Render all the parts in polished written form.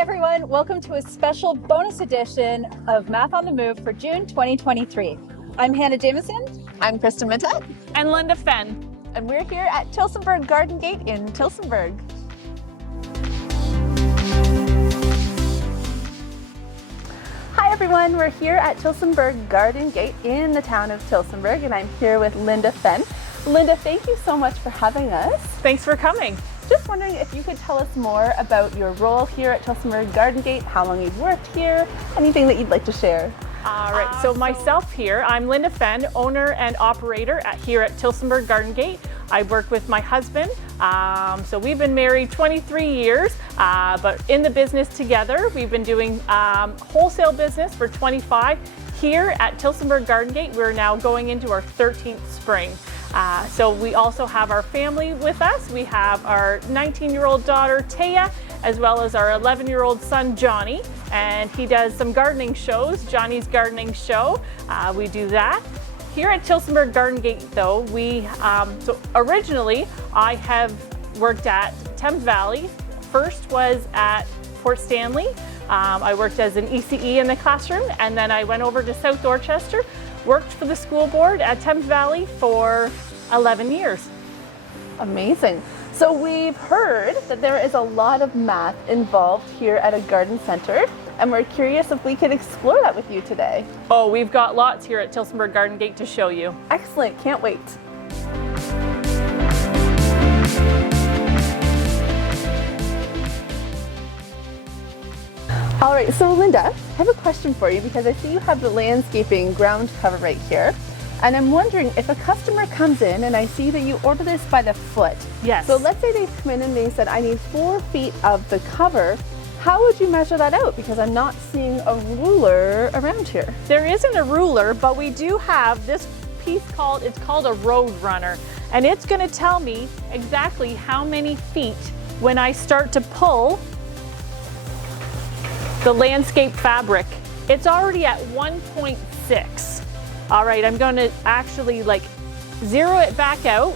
everyone, welcome to a special bonus edition of Math on the Move for June 2023. I'm Hannah Jameson. I'm Kristen Mattet. And Linda Fenn. And we're here at Tillsonburg Garden Gate in Tillsonburg. Hi everyone, we're here at Tillsonburg Garden Gate in the town of Tillsonburg, and I'm here with Linda Fenn. Linda, thank you so much for having us. Thanks for coming. Just wondering if you could tell us more about your role here at Tillsonburg Garden Gate, how long you've worked here, anything that you'd like to share. All right, so myself here, I'm Linda Fenn, owner and operator here at Tillsonburg Garden Gate. I work with my husband, so we've been married 23 years, but in the business together. We've been doing wholesale business for 25. Here at Tillsonburg Garden Gate, we're now going into our 13th spring. So we also have our family with us. We have our 19-year-old daughter, Taya, as well as our 11-year-old son, Johnny, and he does some gardening shows, Johnny's Gardening Show. We do that. Here at Tillsonburg Garden Gate, though, so originally I have worked at Thames Valley. First was at Port Stanley. I worked as an ECE in the classroom, and then I went over to South Dorchester, worked for the school board at Thames Valley for 11 years. Amazing. So we've heard that there is a lot of math involved here at a garden center, and we're curious if we could explore that with you today. Oh, we've got lots here at Tillsonburg Garden Gate to show you. Excellent, can't wait. All right, so Linda, I have a question for you because I see you have the landscaping ground cover right here. And I'm wondering if a customer comes in and I see that you order this by the foot. Yes. So let's say they come in and they said, I need 4 feet of the cover. How would you measure that out? Because I'm not seeing a ruler around here. There isn't a ruler, but we do have this piece it's called a road runner. And it's gonna tell me exactly how many feet when I start to pull the landscape fabric. It's already at 1.6. All right, I'm going to actually zero it back out,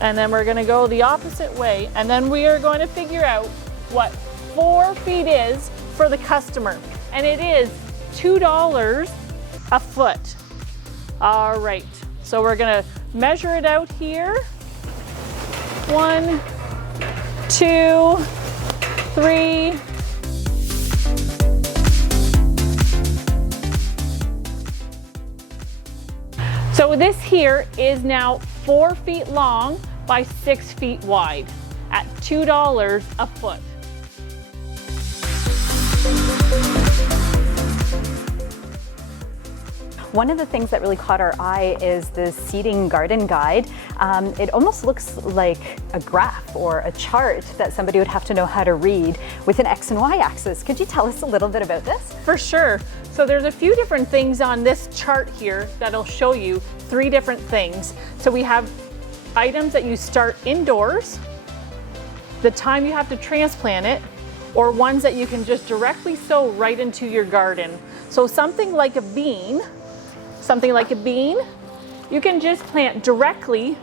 and then we're going to go the opposite way, and then we are going to figure out what 4 feet is for the customer, and it is $2 a foot. All right, so we're going to measure it out here. 1, 2, 3. So this here is now 4 feet long by 6 feet wide at $2 a foot. One of the things that really caught our eye is the seeding garden guide. It almost looks like a graph or a chart that somebody would have to know how to read with an X and Y axis. Could you tell us a little bit about this? For sure. So there's a few different things on this chart here that'll show you 3 different things. So we have items that you start indoors, the time you have to transplant it, or ones that you can just directly sow right into your garden. So something like a bean, you can just plant directly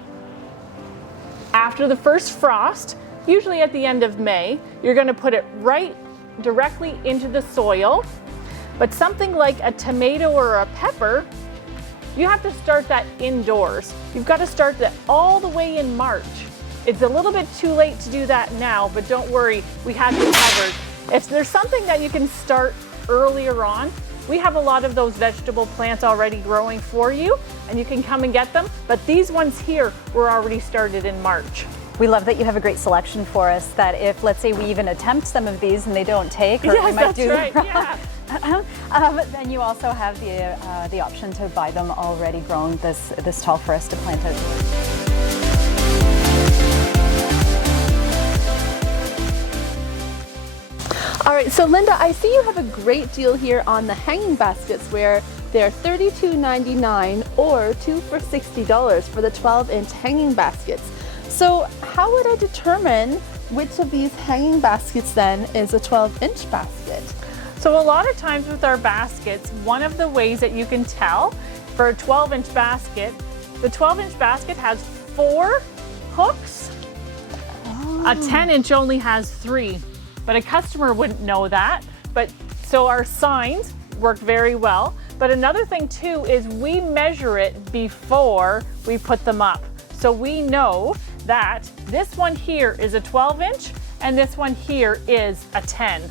after the first frost, usually at the end of May. You're going to put it right directly into the soil. But something like a tomato or a pepper, you have to start that indoors. You've got to start that all the way in March. It's a little bit too late to do that now, but don't worry, we have you covered. If there's something that you can start earlier on, we have a lot of those vegetable plants already growing for you, and you can come and get them. But these ones here were already started in March. We love that you have a great selection for us, that if, let's say, we even attempt some of these and they don't take, or we might do right. Yeah. then you also have the option to buy them already grown this tall for us to plant out. All right, so Linda, I see you have a great deal here on the hanging baskets where they're $32.99 or 2 for $60 for the 12-inch hanging baskets. So how would I determine which of these hanging baskets then is a 12-inch basket? So a lot of times with our baskets, one of the ways that you can tell for a 12-inch basket, the 12-inch basket has 4 hooks. A 10-inch only has 3. but a customer wouldn't know that. But so our signs work very well. But another thing too is we measure it before we put them up. So we know that this one here is a 12-inch and this one here is a 10.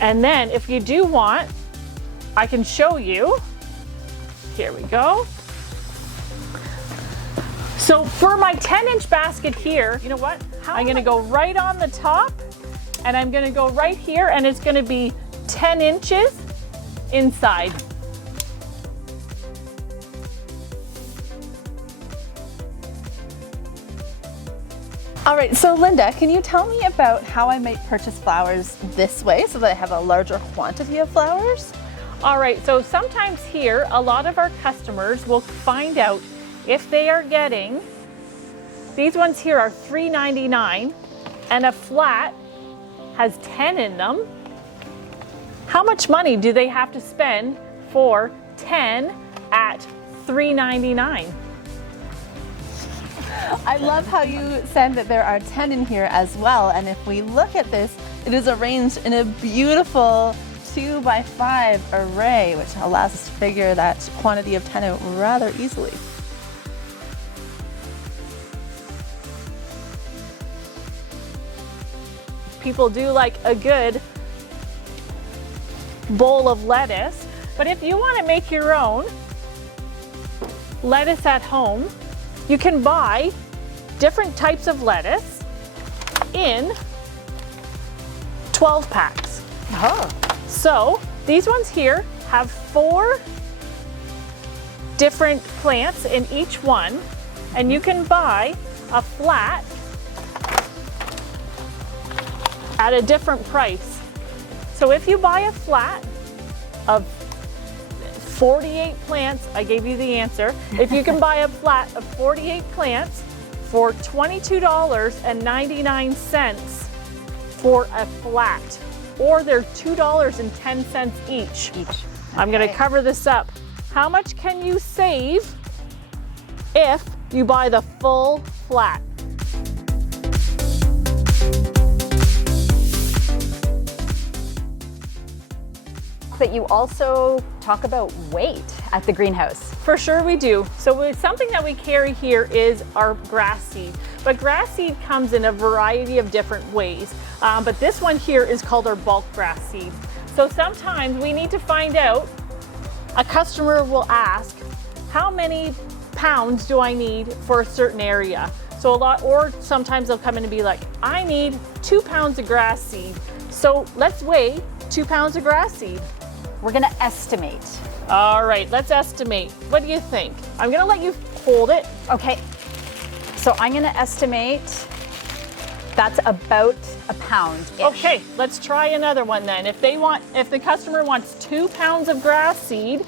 And then if you do want, I can show you. Here we go. So for my 10-inch basket here, you know what? I'm gonna go right on the top and I'm gonna go right here and it's gonna be 10 inches inside. All right, so Linda, can you tell me about how I might purchase flowers this way so that I have a larger quantity of flowers? All right, so sometimes here, a lot of our customers will find out if they are getting, these ones here are $3.99 and a flat has 10 in them. How much money do they have to spend for 10 at $3.99? I love how you said that there are 10 in here as well. And if we look at this, it is arranged in a beautiful 2x5 array, which allows us to figure that quantity of 10 out rather easily. People do like a good bowl of lettuce, but if you want to make your own lettuce at home, you can buy different types of lettuce in 12 packs. Oh. So these ones here have 4 different plants in each one, and you can buy a flat at a different price. So if you buy a flat of 48 plants, I gave you the answer. If you can buy a flat of 48 plants for $22.99 for a flat, or they're $2.10 each. I'm gonna cover this up. How much can you save if you buy the full flat? That you also talk about weight at the greenhouse. For sure we do. So something that we carry here is our grass seed. But grass seed comes in a variety of different ways. But this one here is called our bulk grass seed. So sometimes we need to find out, a customer will ask, how many pounds do I need for a certain area? So or sometimes they'll come in and be like, I need 2 pounds of grass seed. So let's weigh 2 pounds of grass seed. We're gonna estimate. All right, let's estimate. What do you think? I'm gonna let you hold it. Okay, so I'm gonna estimate that's about a pound-ish. Okay, let's try another one then. If the customer wants 2 pounds of grass seed,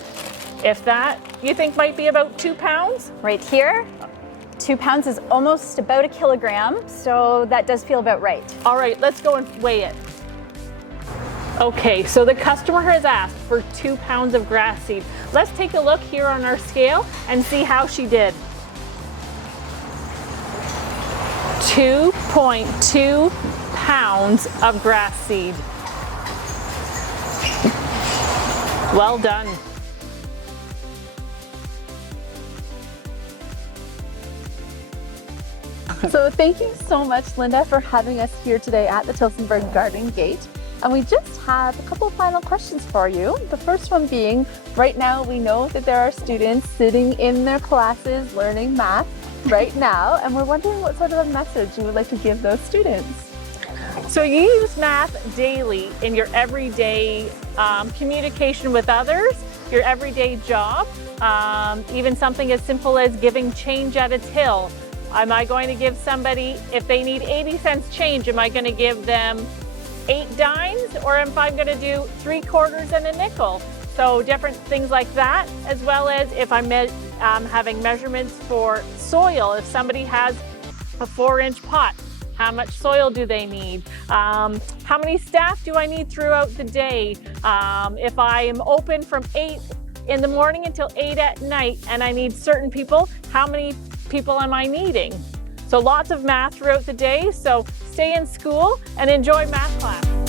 if that you think might be about 2 pounds? Right here, 2 pounds is almost about a kilogram, so that does feel about right. All right, let's go and weigh it. Okay, so the customer has asked for 2 pounds of grass seed. Let's take a look here on our scale and see how she did. 2.2 pounds of grass seed. Well done. So thank you so much, Linda, for having us here today at the Tillsonburg Garden Gate. And we just have a couple final questions for you. The first one being, right now we know that there are students sitting in their classes learning math right now, and we're wondering what sort of a message you would like to give those students. So you use math daily in your everyday communication with others, your everyday job, even something as simple as giving change at a till. Am I going to give somebody, if they need 80 cents change, am I going to give them 8 dimes, or if I'm going to do 3 quarters and a nickel? So different things like that, as well as if I'm having measurements for soil. If somebody has a 4-inch pot, how much soil do they need? How many staff do I need throughout the day? If I am open from 8 in the morning until 8 at night and I need certain people, how many people am I needing? So lots of math throughout the day, so stay in school and enjoy math class.